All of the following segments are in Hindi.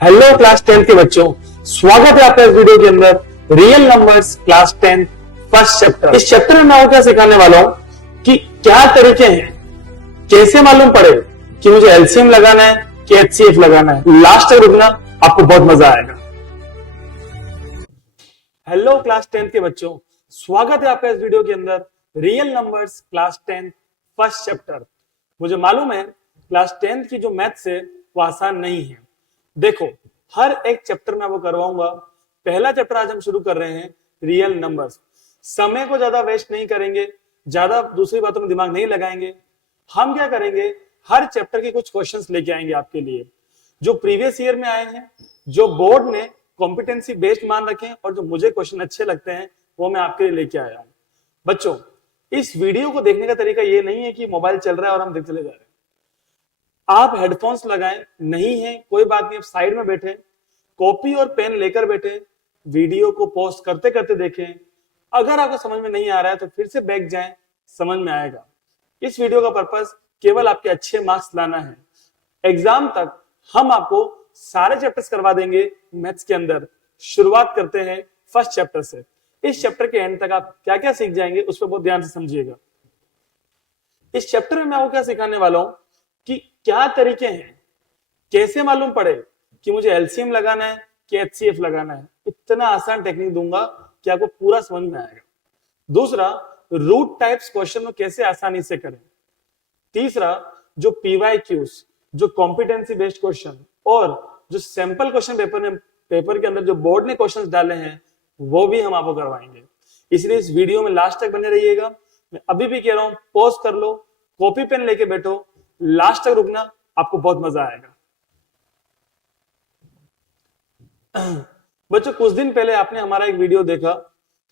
हेलो क्लास 10 के बच्चों, स्वागत है आपका इस वीडियो के अंदर। Real numbers class 10 first chapter. इस चैप्टर में मैं आपको क्या सिखाने वाला हूं कि क्या तरीके हैं, कैसे मालूम पड़े कि मुझे एलसीएम लगाना है कि एचसीएफ लगाना है। लास्ट तक रुकना, आपको बहुत मजा आएगा। हेलो क्लास 10 के बच्चों, स्वागत है आपका इस वीडियो के अंदर। Real numbers class 10 first chapter. मुझे मालूम है क्लास 10 की जो मैथ्स है वो आसान नहीं है। देखो, हर एक चैप्टर में वो करवाऊंगा। पहला चैप्टर आज हम शुरू कर रहे हैं रियल नंबर्स। समय को ज्यादा वेस्ट नहीं करेंगे, ज्यादा दूसरी बातों में दिमाग नहीं लगाएंगे। हम क्या करेंगे, हर चैप्टर के कुछ क्वेश्चंस लेके आएंगे आपके लिए, जो प्रीवियस ईयर में आए हैं, जो बोर्ड ने कॉम्पिटेंसी बेस्ड मान रखे हैं, और जो मुझे क्वेश्चन अच्छे लगते हैं वो मैं आपके लिए लेके आया हूं। बच्चों, इस वीडियो को देखने का तरीका ये नहीं है कि मोबाइल चल रहा है और हम देखते चले जा रहे हैं। आप हेडफोन्स लगाएं, नहीं है कोई बात नहीं, आप साइड में बैठे, कॉपी और पेन लेकर बैठे, वीडियो को पॉज करते करते देखें। अगर आपको समझ में नहीं आ रहा है तो फिर से बैक जाएं, समझ में आएगा। इस वीडियो का पर्पस केवल आपके अच्छे मार्क्स लाना है। एग्जाम तक हम आपको सारे चैप्टर्स करवा देंगे मैथ्स के अंदर। शुरुआत करते हैं फर्स्ट चैप्टर से। इस चैप्टर के एंड तक आप क्या क्या सीख जाएंगे उस पर बहुत ध्यान से समझिएगा। इस चैप्टर में मैं आपको क्या सिखाने वाला हूं कि क्या तरीके हैं, कैसे मालूम पड़े कि मुझे एलसीएम लगाना है कि एचसीएफ लगाना है। इतना आसान टेक्निक दूंगा कि आपको पूरा समझ में आएगा। दूसरा, रूट टाइप्स क्वेश्चन को कैसे आसानी से करें। तीसरा, जो पीवाईक्यूज, जो कॉम्पिटेंसी बेस्ड क्वेश्चन और जो सैंपल क्वेश्चन पेपर के अंदर जो बोर्ड ने क्वेश्चन डाले हैं वो भी हम आपको करवाएंगे। इसलिए इस वीडियो में लास्ट तक बने रहिएगा। मैं अभी भी कह रहा हूं, पॉज कर लो, कॉपी पेन लेके बैठो, लास्ट तक रुकना, आपको बहुत मजा आएगा। बच्चों, कुछ दिन पहले आपने हमारा एक वीडियो देखा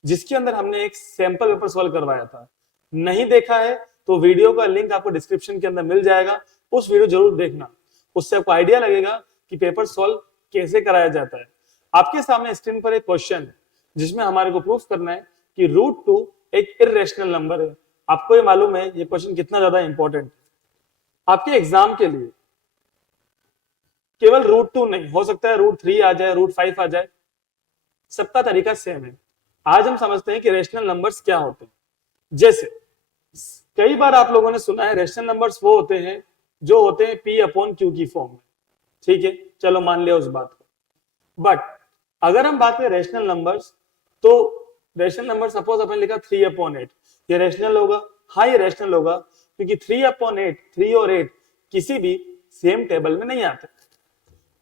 जिसके अंदर हमने एक सैंपल पेपर सॉल्व करवाया था। नहीं देखा है तो वीडियो का लिंक आपको डिस्क्रिप्शन के अंदर मिल जाएगा, उस वीडियो जरूर देखना। उससे आपको आइडिया लगेगा कि पेपर सॉल्व कैसे कराया जाता है। आपके सामने स्क्रीन पर एक क्वेश्चन है जिसमें हमारे को प्रूफ करना है कि √2 एक इर्रेशनल नंबर है। आपको ये मालूम है ये क्वेश्चन कितना ज्यादा इंपॉर्टेंट है आपके एग्जाम के लिए। केवल √2 नहीं हो सकता है, √3 आ जाए, √5 आ जाए, सबका तरीका सेम है। आज हम समझते हैं कि रेशनल नंबर्स क्या होते हैं। जैसे कई बार आप लोगों ने सुना है रेशनल नंबर्स वो होते हैं जो होते हैं P/Q की फॉर्म में। ठीक है, चलो मान लिया उस बात को। बट अगर हम बात करें रेशनल नंबर्स, तो रेशनल नंबर सपोज अपन लिखा 3/8, ये रेशनल होगा? हाँ, ये रेशनल होगा क्योंकि 3/8, 3 और 8 किसी भी सेम टेबल में नहीं आते।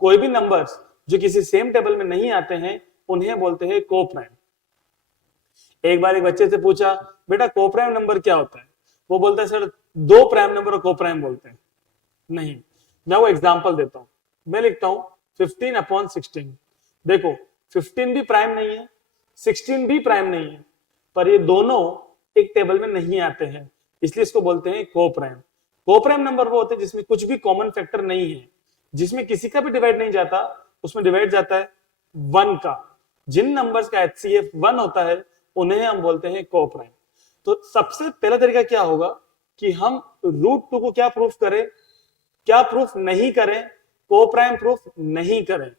कोई भी नंबर्स जो किसी सेम टेबल में नहीं आते हैं उन्हें बोलते हैं कोप्राइम। एक बार एक बच्चे से पूछा, बेटा कोप्राइम नंबर क्या होता है? वो बोलता है सर, दो प्राइम नंबर को कोप्राइम बोलते हैं। नहीं, मैं वो एग्जांपल देता हूं। मैं लिखता हूं 15/16। देखो, 15 भी प्राइम नहीं है, 16 भी प्राइम नहीं है, पर ये दोनों एक टेबल में नहीं आते हैं, इसलिए इसको बोलते हैं कोप्राइम। कोप्राइम नंबर वो होते हैं जिसमें कुछ भी कॉमन फैक्टर नहीं है, जिसमें किसी का भी डिवाइड नहीं जाता, उसमें डिवाइड जाता है 1 का। जिन नंबर्स का एचसीएफ 1 होता है उन्हें हम बोलते हैं कोप्राइम। तो सबसे पहला तरीका क्या होगा कि हम √2 को क्या प्रूफ करें, क्या प्रूफ नहीं करें, कोप्राइम प्रूफ नहीं करें।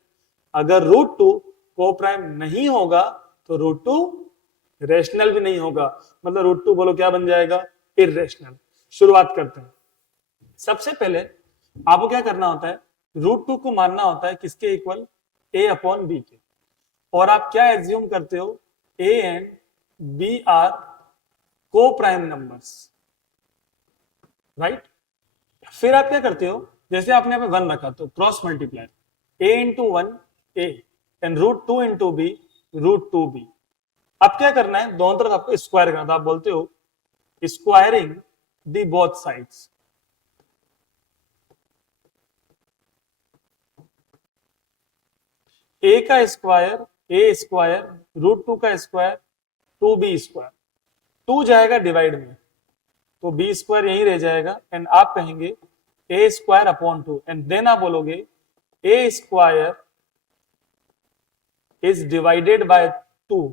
अगर √2 कोप्राइम नहीं होगा तो √2 रेशनल भी नहीं होगा। मतलब √2 बोलो क्या बन जाएगा? इर्रेशनल। शुरुआत करते हैं। सबसे पहले आपको क्या करना होता है, √2 को मानना होता है किसके इक्वल? A/B के। और आप क्या एज्यूम करते हो? A एंड B आर को प्राइम नंबर्स, राइट? फिर आप क्या करते हो, जैसे आपने यहाँ पे 1 रखा तो cross multiply, A × 1 A and √2 × B √2B। अब क्या करना है, दोनों तरफ आपको स्क्वायर करना, तो आप बोलते हो squaring the both sides. A का स्क्वायर A², √2 का स्क्वायर 2B²। 2 जाएगा डिवाइड में तो B² यहीं रह जाएगा, एंड आप कहेंगे A²/2 एंड देन आप बोलोगे A² इज डिवाइडेड बाय 2।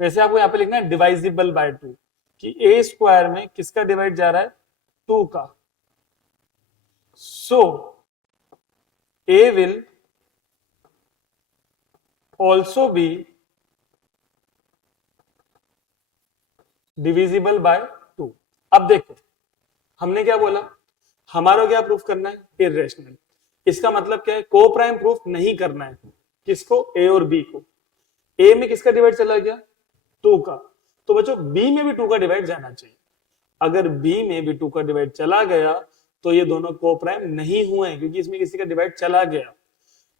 वैसे आपको यहां पे लिखना है डिवाइजिबल बाय 2, कि A² में किसका डिवाइड जा रहा है? 2 का। सो A will also be divisible by 2। अब देखो हमने क्या बोला, हमारा क्या प्रूफ करना है, इर्रेशनल। इसका मतलब क्या है, को प्राइम प्रूफ नहीं करना है। किसको, ए और बी को। ए में किसका डिवाइड चला गया, 2 का, तो बच्चों बी में भी 2 का डिवाइड जाना चाहिए। अगर बी में भी 2 का डिवाइड चला गया तो ये दोनों को प्राइम नहीं हुए, क्योंकि इसमें किसी का डिवाइड चला गया।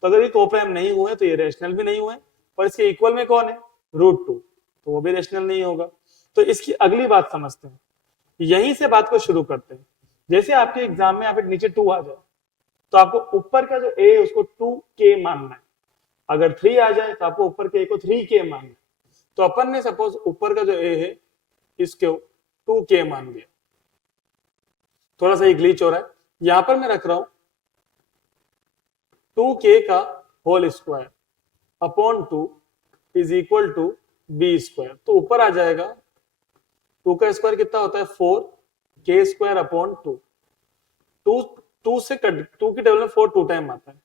तो अगर ये को प्राइम नहीं हुए तो ये रेशनल भी नहीं हुए, और इसके इक्वल में कौन है, √2, तो वो भी रेशनल नहीं होगा। तो इसकी अगली बात समझते हैं, यहीं से बात को शुरू करते हैं। जैसे आपके एग्जाम में यहाँ पे नीचे 2 आ जाए तो आपको ऊपर का जो a है उसको 2k मानना है। अगर 3 आ जाए तो आपको ऊपर के a को 3k मानना है। तो अपन ने सपोज ऊपर का जो a है इसको 2k मान दिया। थोड़ा सा ग्लिच हो रहा है, यहां पर मैं रख रहा हूं 2k का whole square upon 2 is equal to b square. तो ऊपर आ जाएगा 2 का स्क्वायर कितना होता है 4k स्क्वायर अपॉन 2। 2 से कट 2 की टेबल में 4 2 टाइम आता है,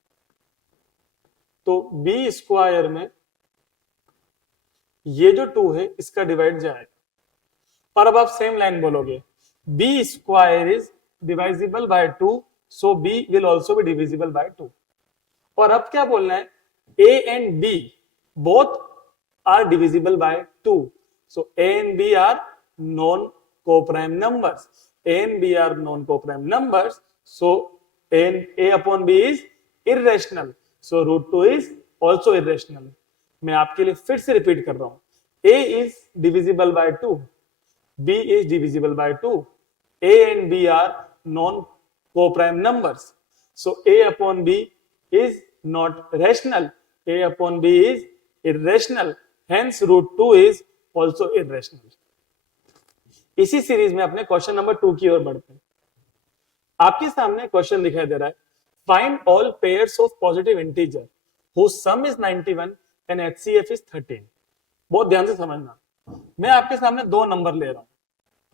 तो b स्क्वायर में ये जो 2 है इसका डिवाइड जाएगा। और अब आप सेम लाइन बोलोगे, b square is divisible by 2, so b will also be divisible by 2। और अब क्या बोलना है, a and b both are divisible by 2, so a and b are non coprime numbers. a and b are non coprime numbers, so a upon b is irrational, so √2 is also irrational। मैं आपके लिए फिर से रिपीट कर रहा हूं, a is divisible by 2, b is divisible by 2, a and b are non coprime numbers, so a upon b is not rational, a upon b is irrational, hence √2 is also irrational। इसी सीरीज में अपने क्वेश्चन नंबर 2 की ओर बढ़ते हैं। आपके सामने क्वेश्चन दिखाई दे रहा है, find all pairs of positive integer whose sum is 91 and HCF is 13। बहुत ध्यान से समझना, मैं आपके सामने 2 नंबर ले रहा हूं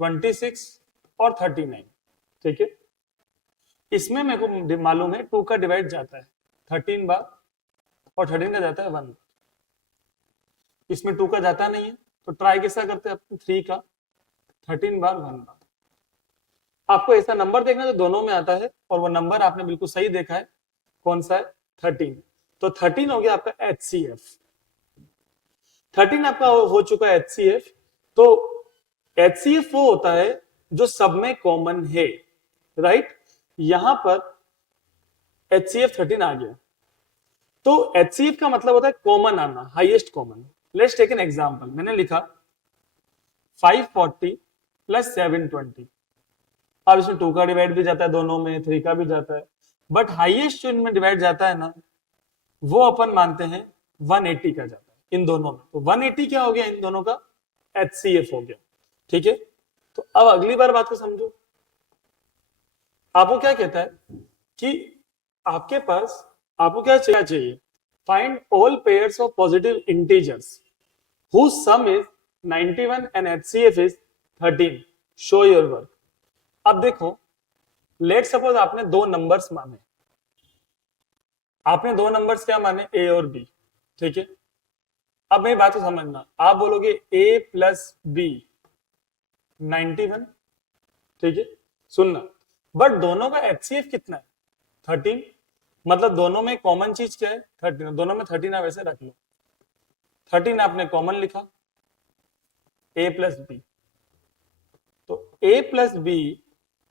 26 और 39, ठीक है। इसमें मेरे को मालूम है 2 का डिवाइड जाता है 13 बार और 13 का जाता है 1। इसमें 2 का जाता नहीं है, तो ट्राई किसका करते हैं, 3 का 13 बार 1 बार। आपको ऐसा नंबर देखना जो दोनों में आता है, और वो नंबर आपने बिल्कुल सही देखा है, कौन सा है 13। तो 13 हो गया आपका HCF। 13 आपका हो चुका है HCF। तो HCF वो होता है जो सब में कॉमन है, राइट। यहां पर HCF 13 आ गया, तो HCF का मतलब होता है कॉमन आना, highest common. Let's take an example, मैंने लिखा 540 प्लस 720। अब इसमें 2 का डिवाइड भी जाता है दोनों में, 3 का भी जाता है, बट हाईएस्ट जो इनमें डिवाइड जाता है ना, वो अपन मानते हैं 180 का जाता है इन दोनों में। तो 180 क्या हो गया, इन दोनों का HCF हो गया, ठीक है। तो अब अगली बार बात को समझो, आपको क्या कहता है कि आपके पास आपको क्या चाहिए, find all pairs of positive integers whose sum is 91 and HCF is 13, show your work। अब देखो, लेट सपोज आपने 2 नंबर्स माने, आपने 2 नंबर्स क्या माने, a और b, ठीक है। अब मेरी बात को समझना, आप बोलोगे a प्लस b 91, ठीक है, सुनना, बट दोनों का HCF कितना है 13, मतलब दोनों में कॉमन चीज क्या है 13, दोनों में 13 आप वैसे रख लो। 13 आपने कॉमन लिखा, a प्लस बी, तो a प्लस बी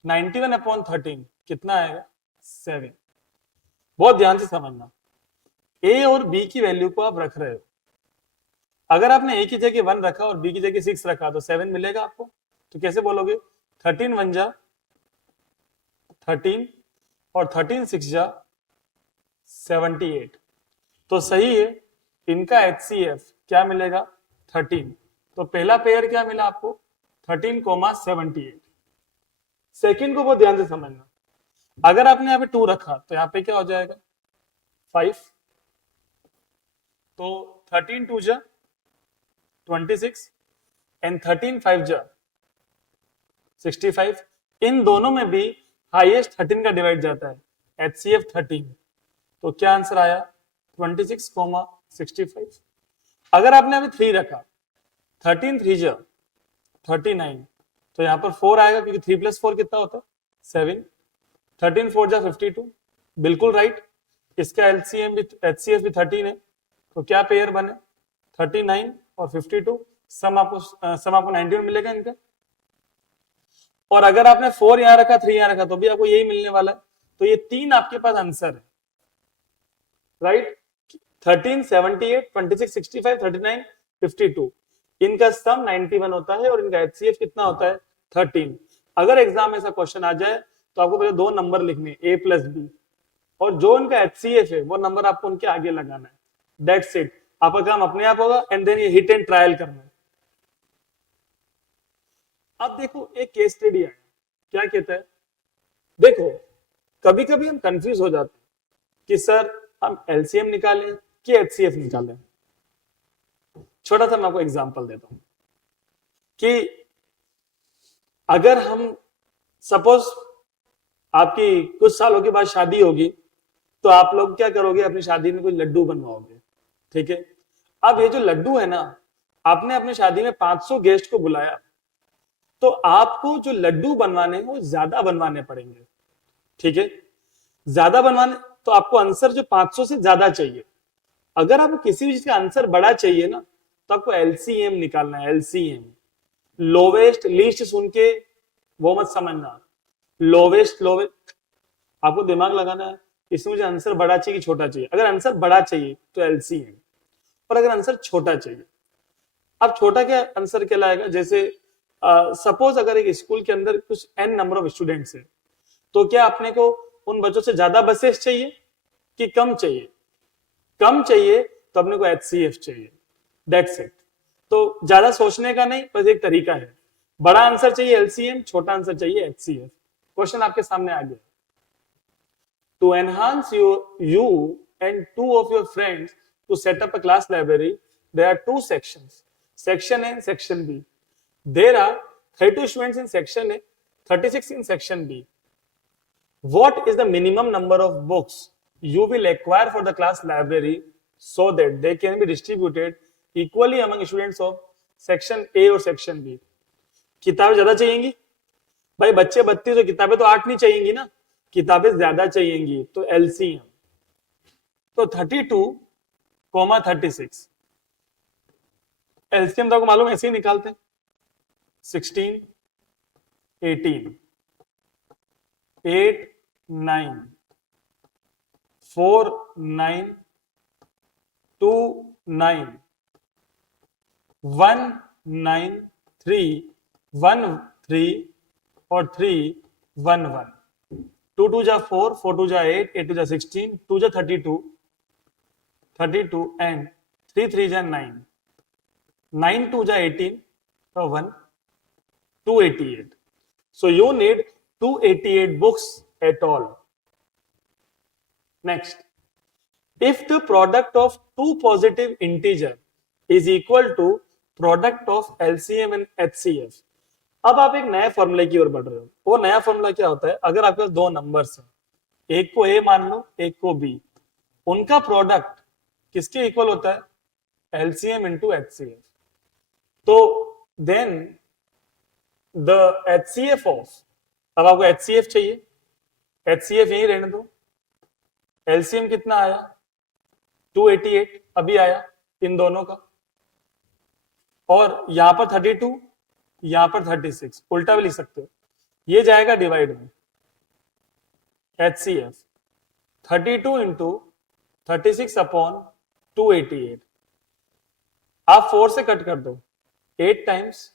91 अपॉन 13 कितना आएगा 7। बहुत ध्यान से समझना, a और b की वैल्यू को आप रख रहे हो। अगर आपने a की जगह 1 रखा और b की जगह 6 रखा तो 7 मिलेगा आपको। तो कैसे बोलोगे, 13 1 जा 13 और 13 6 जा 78। तो सही है, इनका HCF क्या मिलेगा 13। तो पहला पेयर क्या मिला आपको 13,78। सेकंड को बहुत ध्यान से समझना, अगर आपने यहाँ पे 2 रखा तो यहाँ पे क्या हो जाएगा 5, तो 13 2 जा 26 एंड 13 5 जा 65। इन दोनों में भी हाईएस्ट 13 का डिवाइड जाता है, HCF 13। तो क्या आंसर आया 26,65। अगर आपने अभी 3 रखा, 13 3 जा 39, तो यहाँ पर 4 आएगा क्योंकि 3 + 4 कितना होता है 7, 13 4 जा 52, बिल्कुल राइट। इसका एलसीएम भी एचसीएफ भी 13 है, तो क्या पेयर बने 39 और 52, सम आपको 91 मिलेगा इनका। और अगर आपने 4 यहां रखा 3 यहां रखा तो भी आपको यही मिलने वाला है। तो ये 3 आपके पास आंसर है, राइट। 13 78 26 65 39 52, इनका सम 91 होता है और इनका एचसीएफ कितना होता है 13। अगर एग्जाम में ऐसा क्वेश्चन आ जाए तो आपको पहले 2 नंबर लिखने A + B, और जो उनका एचसीएफ है वो नंबर आपको उनके आगे लगाना है, दैट्स इट। आपका काम अपने आप होगा एंड देन ये हिट एंड ट्रायल करना है। अब देखो एक केस स्टडी आया, क्या कहता है, देखो कभी कभी हम कंफ्यूज हो जाते हैं कि सर हम एलसीएम निकालें कि एचसीएफ निकालें। छोटा सा मैं आपको एग्जांपल देता हूं कि अगर हम सपोज आपकी कुछ सालों के बाद शादी होगी तो आप लोग क्या करोगे, अपनी शादी में कुछ लड्डू बनवाओगे, ठीक है। अब ये जो लड्डू है ना, आपने अपनी शादी में 500 गेस्ट को बुलाया, तो आपको जो लड्डू बनवाने हैं वो ज्यादा बनवाने पड़ेंगे, ठीक है। ज्यादा बनवाने तो आपको आंसर जो 500 से ज्यादा चाहिए। अगर आपको किसी भी चीज का आंसर बड़ा चाहिए ना तो आपको एलसीएम निकालना है, एलसीएम। लोवेस्ट लीस्ट सुन के वो मत समझना, लोवेस्ट आपको दिमाग लगाना है इसमें मुझे आंसर बड़ा चाहिए कि छोटा चाहिए। अगर आंसर बड़ा चाहिए तो एलसीएम, और अगर आंसर छोटा चाहिए, अब छोटा क्या आंसर कहलाएगा, जैसे सपोज अगर एक स्कूल के अंदर कुछ n नंबर ऑफ स्टूडेंट्स है, तो क्या अपने को उन बच्चों से ज्यादा बसेस चाहिए कि कम चाहिए? कम चाहिए तो अपने को एचसीएफ चाहिए, दैट्स इट। तो ज्यादा सोचने का नहीं, बस एक तरीका है, बड़ा आंसर चाहिए एलसीएम, छोटा आंसर चाहिए एचसीएफ। क्वेश्चन आपके सामने आ गया। To enhance you and 2 of your friends to set up a class library, there are 2 sections, section A and section B. There are 32 students in section A, 36 in section B. What is the minimum number of books you will acquire for the class library so that they can be distributed equally among students of section A और section B? किताबें ज्यादा चाहिएंगी भाई, बच्चे 32 तो किताबें तो 8 नहीं चाहिएंगी ना, किताबें ज्यादा चाहिएंगी, तो एलसीएम तो 32, 36। एलसीएम तो आपको मालूम ऐसे ही निकालते हैं, 16 18 8 9 4 9 2 9 1 9 3 1 3 और 3 1 1, 2 2 जा 4 4 2 जा 8 8 2 जा 16 2 जा 32 एंड 3 3 जा 9 9 2 जा 18 और 1 288. So you need 288 books at all. Next, if the product of two positive integer is equal to product of LCM and HCF, अब आप एक नए फॉर्मूले की ओर बढ़ रहे हो। वो नया फॉर्मूला क्या होता है, अगर आपके पास 2 नंबर्स हैं, एक को A मान लो एक को B, उनका प्रोडक्ट किसके इक्वल होता है, LCM into HCF। तो देन द HCF ऑफ, अब आपको HCF चाहिए, HCF यही रहने दो, LCM कितना आया 288 अभी आया इन दोनों का, और यहां पर 32 यहां पर 36, उल्टा भी लिख सकते हो, ये जाएगा डिवाइड में, HCF 32 इंटू 36 अपॉन 288, आप 4 से कट कर दो, 8 टाइम्स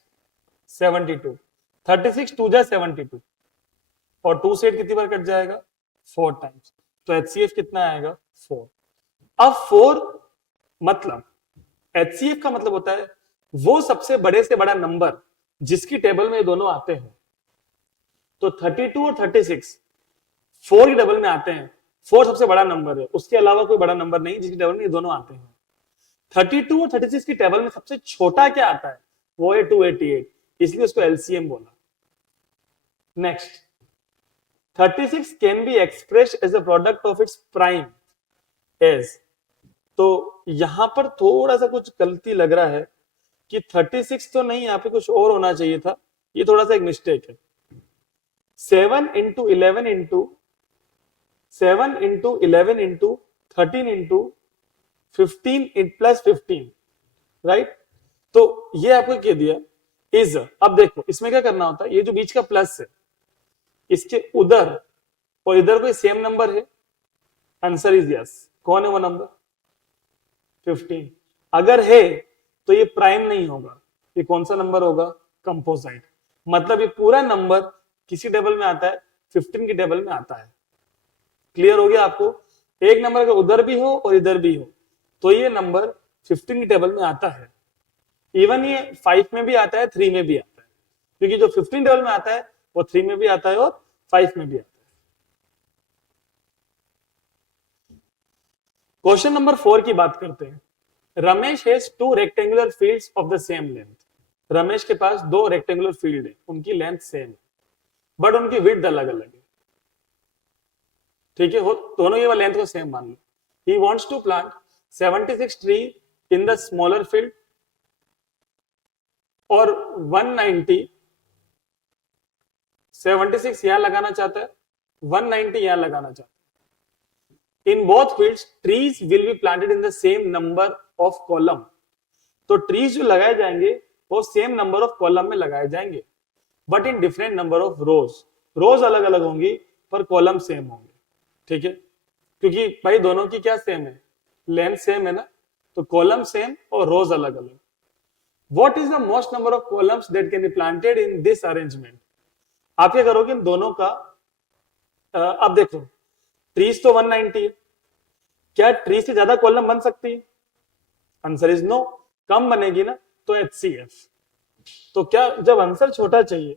72, 36 2 जा 72 और 2 से 8 कितनी बार कट जाएगा 4 टाइम्स, तो HCF कितना आएगा 4। अब 4 मतलब HCF का मतलब होता है वो सबसे बड़े से बड़ा नंबर जिसकी टेबल में ये दोनों आते हैं। तो 32 और 36 4 की टेबल में आते हैं, 4 सबसे बड़ा नंबर है, उसके अलावा कोई बड़ा नंबर नहीं जिसकी टेबल में ये दोनों आते हैं। 32 और 36 की टेबल में सबसे छोटा क्या आता है, वो है 288, इसलिए उसको एलसीएम बोला। Next, 36 can be expressed as a product of its prime as तो यहां पर थोड़ा सा कुछ गलती लग रहा है कि 36 तो नहीं, यहाँ पे कुछ और होना चाहिए था, ये थोड़ा सा एक मिस्टेक है। 7 into 11 into 13 into 15 plus 15, right. तो ये आपको कह दिया इज। अब देखो इसमें क्या करना होता है, ये जो बीच का प्लस है इसके उधर और इधर कोई सेम नंबर है, आंसर इज यस। कौन है वो नंबर? 15। अगर है तो ये प्राइम नहीं होगा, ये कौन सा नंबर होगा? कंपोजिट। मतलब ये पूरा नंबर किसी टेबल में आता है? 15 की टेबल में आता है। क्लियर हो गया आपको? एक नंबर अगर उधर भी हो और इधर भी हो तो ये नंबर 15 की टेबल में आता है। इवन ये 5 में भी आता है, 3 में भी आता है, क्योंकि जो 15 टेबल में आता है वो 3 में भी आता है और 5 में भी आता है। क्वेश्चन नंबर 4 की बात करते हैं। Ramesh has 2 rectangular fields of the same length. Ramesh के पास 2 रेक्टेंगुलर फील्ड है, उनकी लेंथ सेम है बट उनकी विड्थ अलग अलग है। ठीक है, दोनों की लेंथ को सेम मान लो। He wants to plant 76 tree in the smaller field और 76 यहां लगाना चाहता है, 190 यहां लगाना चाहता है। In both fields, trees will be planted in the same number of column. तो trees जो लगाए जाएंगे वो सेम नंबर ऑफ कॉलम में लगाए जाएंगे, but in different number of rows. Rows अलग अलग होंगी पर कॉलम सेम होंगे। ठीक है, क्योंकि भाई दोनों की क्या सेम है? लेंथ सेम है ना, तो कॉलम सेम और रोज अलग अलग। What is the most number of columns that can be planted in this arrangement? आप क्या करोगे इन दोनों का? अब देखो ट्रीज तो 190 है, क्या ट्री से ज्यादा कॉलम बन सकती है? आंसर इज नो, कम बनेगी ना, तो HCF। तो क्या जब आंसर छोटा चाहिए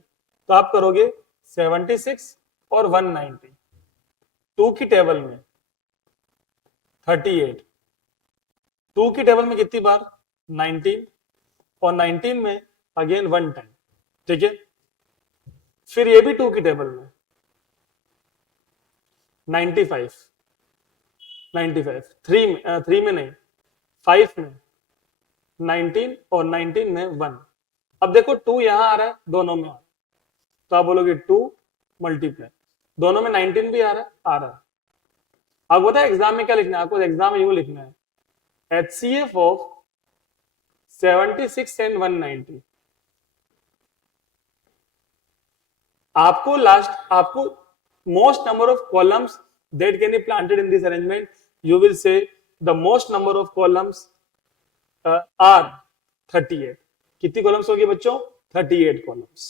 तो आप करोगे 76 और 190। 2 की टेबल में 38, 2 की टेबल में कितनी बार? 19, और 19 में अगेन 1 टाइम। ठीक है, फिर ये भी 2 की टेबल में 95, 3 में नहीं, 5 में 19 और 19 में 1। अब देखो 2 यहां आ रहा है, दोनों में आ रहा है, तो आप बोलोगे 2 मल्टीप्लाई, दोनों में 19 भी आ रहा है, आपको पता है एग्जाम में क्या लिखना है? आपको एग्जाम में यूं लिखना है, HCF ऑफ 76 एंड 190। आपको most number of columns that can be planted in this arrangement, you will say the most number of columns are 38। कितनी कॉलम्स होगी बच्चों? 38 कॉलम्स।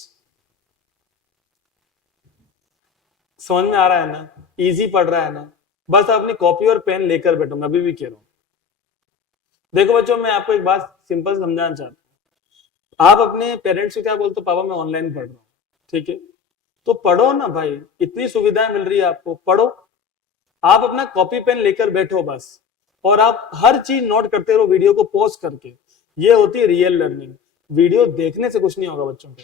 समझ में आ रहा है ना? इजी पढ़ रहा है ना? बस अपनी कॉपी और पेन लेकर बैठो, मैं अभी भी कह रहा हूं। देखो बच्चों, मैं आपको एक बात सिंपल समझाना चाहता हूं। आप अपने पेरेंट्स से क्या बोलते हो? पापा मैं ऑनलाइन पढ़ रहा हूं। ठीक है, तो पढ़ो ना भाई, इतनी सुविधाएं मिल रही है आपको, पढ़ो। आप अपना कॉपी पेन लेकर बैठो बस, और आप हर चीज नोट करते रहो वीडियो को पॉज करके। ये होती है रियल लर्निंग। वीडियो देखने से कुछ नहीं होगा बच्चों के।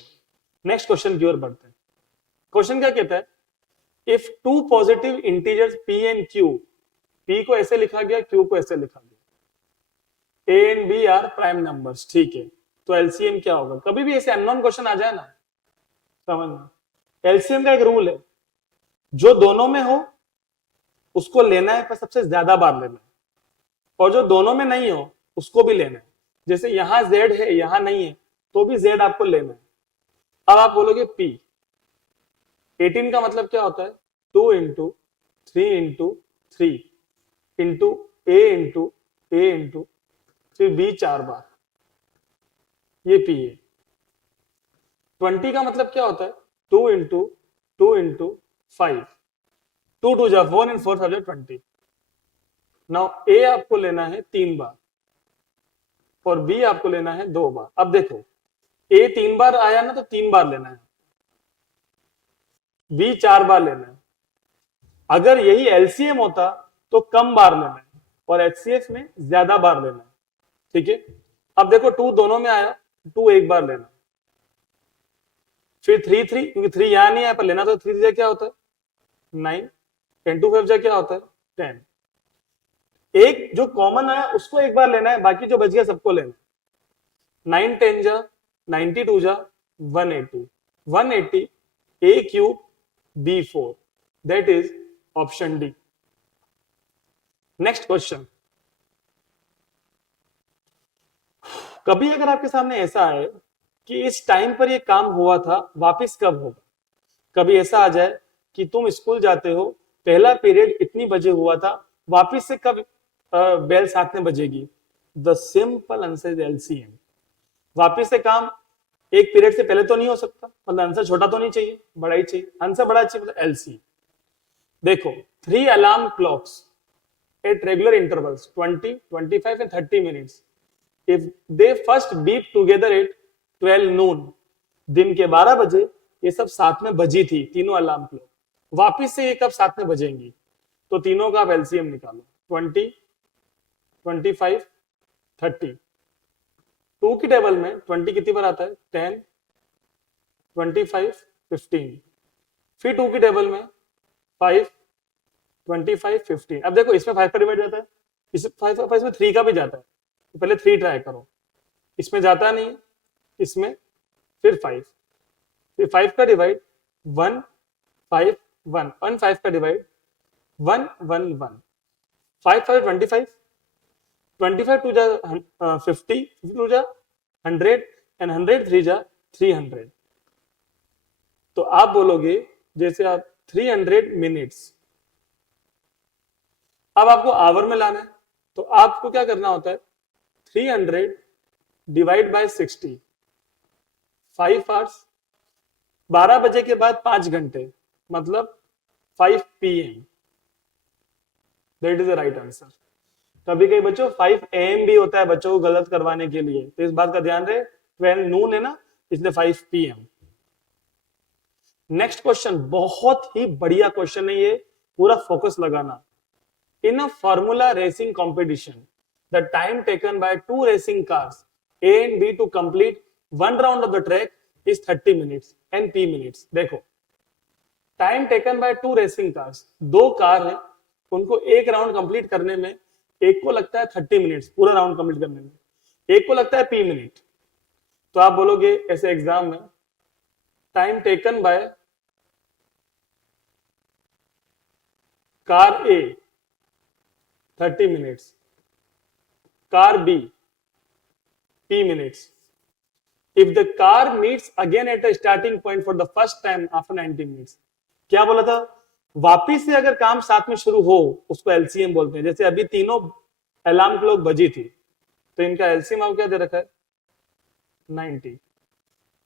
नेक्स्ट क्वेश्चन की ओर बढ़ते हैं। क्वेश्चन क्या कहता है? If 2 positive integers P and Q, P को ऐसे लिखा गया, Q को ऐसे लिखा गया, A and B are prime numbers. ठीक है, तो एलसीएम क्या होगा? कभी भी ऐसे अननोन क्वेश्चन आ जाए ना, समझना एलसीएम का एक रूल है, जो दोनों में हो उसको लेना है पर सबसे ज्यादा बार लेना है, और जो दोनों में नहीं हो उसको भी लेना है। जैसे यहां Z है, यहां नहीं है, तो भी Z आपको लेना है। अब आप बोलोगे P, 18 का मतलब क्या होता है? 2 into 3 into 3 into A into A into फिर B 4 बार, ये P है। 20 का मतलब क्या होता है? 2 इंटू 2 इंटू 5, 2 2 जा 4 एंड 4 जा 20। नाउ A आपको लेना है 3 बार और B आपको लेना है 2 बार। अब देखो A 3 बार आया ना, तो 3 बार लेना है, B 4 बार लेना है। अगर यही एलसीएम होता तो कम बार लेना है और एचसीएफ में ज्यादा बार लेना है। ठीक है, अब देखो 2 दोनों में आया, 2 एक बार लेना, फिर 3 3, क्योंकि 3 यहां नहीं आया पर लेना, तो 3 क्या होता है? 9, 10 2 5 क्या होता है? 10। एक जो कॉमन आया उसको एक बार लेना है, बाकी जो बच गया सबको लेना है। 9 10 जा 92 जा 180, 180 a cube b4, that is option D. Next question, कभी अगर आपके सामने ऐसा आए कि इस टाइम पर ये काम हुआ था, वापस कब होगा। कभी ऐसा आ जाए कि तुम स्कूल जाते हो, पहला पीरियड इतनी बजे हुआ था, वापस से कब बेल साथ में बजेगी। The simple answer is LCM. वापस से काम एक पीरियड से पहले तो नहीं हो सकता, मतलब आंसर छोटा तो नहीं चाहिए, बड़ा ही चाहिए। आंसर बड़ा चाहिए, मतलब एलसीएम। देखो 3 alarm clocks at regular intervals 20, 25 and 30 minutes. If they first beep together at 12 noon, दिन के 12 बजे ये सब साथ में बजी थी, तीनों अलार्म क्लॉक। वापिस से ये कब साथ में बजेंगी, तो तीनों का आप एलसीएम निकालो। 20, 25, 30। 2 की टेबल में 20 कितनी बार आता है, 10, 25, 15। फिर 2 की टेबल में 5, 25, 15। अब देखो इसमें 5 का डिवाइड जाता है, इसमें 3 का भी जाता है, तो पहले 3 ट्राई करो। इसमें जाता नहीं, इसमें फिर 5, फिर 5 का डिवाइड 1, 5, 1, 1 5 का डिवाइड 1, 1, 1, 5 5 25, 25 2 जा 50, 2 जा 100 एंड 100 3 जा 300। तो आप बोलोगे जैसे आप 300 मिनट्स, अब आपको आवर में लाना है, तो आपको क्या करना होता है, 300 डिवाइड बाय 60, 5 आवर्स, 12 बजे के बाद 5 घंटे, मतलब 5 PM। That is the right answer. कभी कभी बच्चों 5 AM भी होता है बच्चों को गलत करवाने के लिए, तो इस बात का ध्यान रहे, 12 नून है ना, इसलिए 5 PM। नेक्स्ट क्वेश्चन बहुत ही बढ़िया क्वेश्चन है ये, पूरा फोकस लगाना। In a formula racing competition, the time taken by 2 racing cars A and B to complete one round of the track is 30 minutes and P minutes. देखो time taken bye 2 racing cars, 2 car हैं, उनको एक राउंड कंप्लीट करने में एक को लगता है 30 मिनट्स, पूरा राउंड कंप्लीट करने में, एक को लगता है P मिनट। तो आप बोलोगे ऐसे एग्जाम में, time taken by car A 30 minutes, car B P minutes. If the car meets again at a starting point for the first time after 90 minutes, क्या बोला था, वापिस से अगर काम साथ में शुरू हो उसको एलसीएम बोलते हैं। जैसे अभी तीनों अलार्म क्लॉक बजी थी, तो इनका एलसीएम आपको क्या दे रखा है, 90।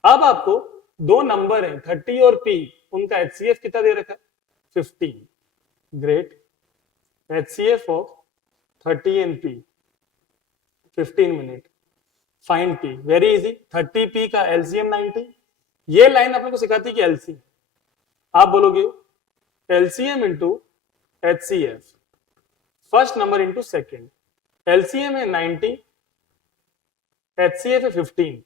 अब आपको दो नंबर हैं 30 और P, उनका एचसीएफ कितना दे रखा है, 15। Great, HCF of 30 and P 15 minute, find P, very easy. 30P का एलसीएम 90। ये लाइन आपको सिखाती है कि एलसीएम, आप बोलोगे LCM into HCF, first number into second. LCM है 90, एचसीएफ है 15,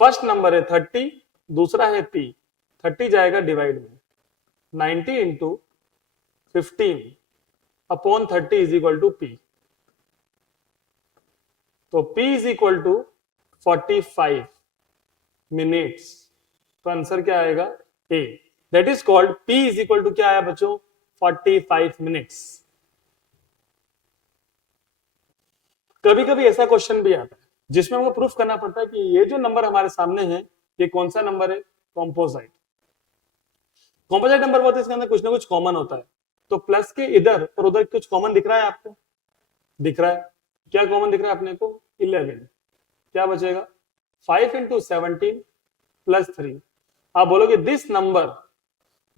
फर्स्ट नंबर है 30, दूसरा है P, 30 जाएगा डिवाइड में, 90 into 15 upon 30 is equal to P। तो P is equal to 45 minutes, तो आंसर क्या आएगा, A। That is called P is equal to क्या आया बच्चों, 45 मिनट्स। कभी कभी ऐसा क्वेश्चन भी आता है जिसमें हमको प्रूफ करना पड़ता है कि ये जो नंबर हमारे सामने है ये कौन सा नंबर है, कॉम्पोजाइट। कॉम्पोजाइट नंबर बोलते हैं, इसके अंदर कुछ ना कुछ कॉमन होता है। तो प्लस के इधर और उधर कुछ कॉमन दिख रहा है आपको, दिख रहा है, क्या कॉमन दिख रहा है अपने को, 11। क्या बचेगा, 5 इंटू 17 प्लस 3। आप बोलोगे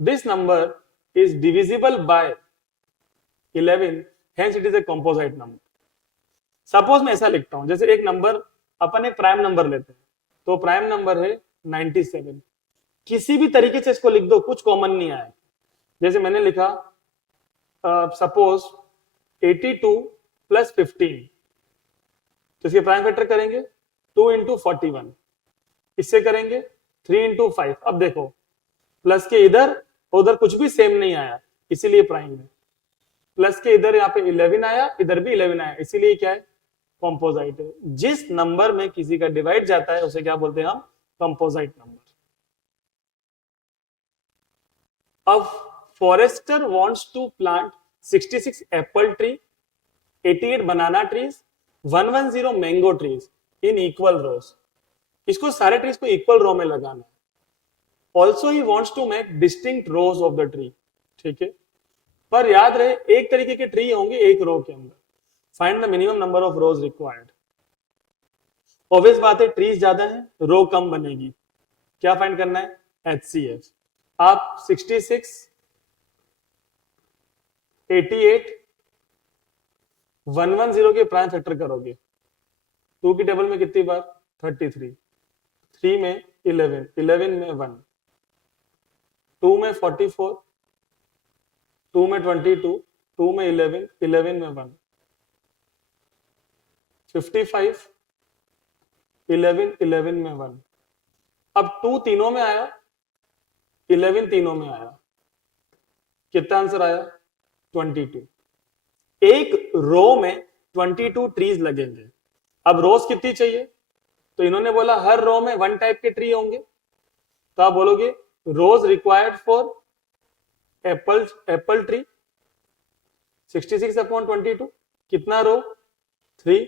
this number is divisible by 11, hence it is a composite number. Suppose मैं ऐसा लिखता हूं, जैसे एक नंबर, अपन एक प्राइम नंबर लेते हैं, तो प्राइम नंबर है 97। किसी भी तरीके से इसको लिख दो, कुछ कॉमन नहीं आया। जैसे मैंने लिखा सपोज 82 प्लस 15, तो इसके प्राइम फैक्टर करेंगे 2 इंटू 41, इससे करेंगे 3 इंटू 5। अब देखो प्लस के इधर उधर कुछ भी सेम नहीं आया, इसीलिए प्राइम है। प्लस के इधर यहाँ पे 11 आया, इधर भी 11 आया, इसीलिए क्या है, कॉम्पोजाइट है। जिस नंबर में किसी का डिवाइड जाता है उसे क्या बोलते हैं हम, कंपोजिट नंबर। अब forester wants to plant 66 apple tree, 88 banana trees, 110 mango trees in equal rows. इसको सारे ट्रीज को इक्वल रो में लगाना है। Also he wants to make distinct rows of the tree, ठीक है, पर याद रहे एक तरीके के ट्री होंगे एक रो के अंदर। Find the minimum number of rose required. Obvious बात है ट्रीज ज्यादा है, रो कम बनेगी, क्या फाइंड करना है, HCF। आप 66, 88, 110 के प्राइम फैक्टर करोगे, 2 की टेबल में कितनी बार, 33, 3 में 11, 11 में 1, 2 में 44, 2 में 22, 2 में 11, 11 में 1, 55, 11, 11 में 1। अब 2 तीनों में आया, 11 तीनों में आया, कितना आंसर आया, 22। एक रो में 22 ट्रीज लगेंगे। अब रोज कितनी चाहिए, तो इन्होंने बोला हर रो में 1 टाइप के ट्री होंगे, तो आप बोलोगे रोज रिक्वायर्ड फॉर एप्पल ट्री 66/22, कितना रो, 3।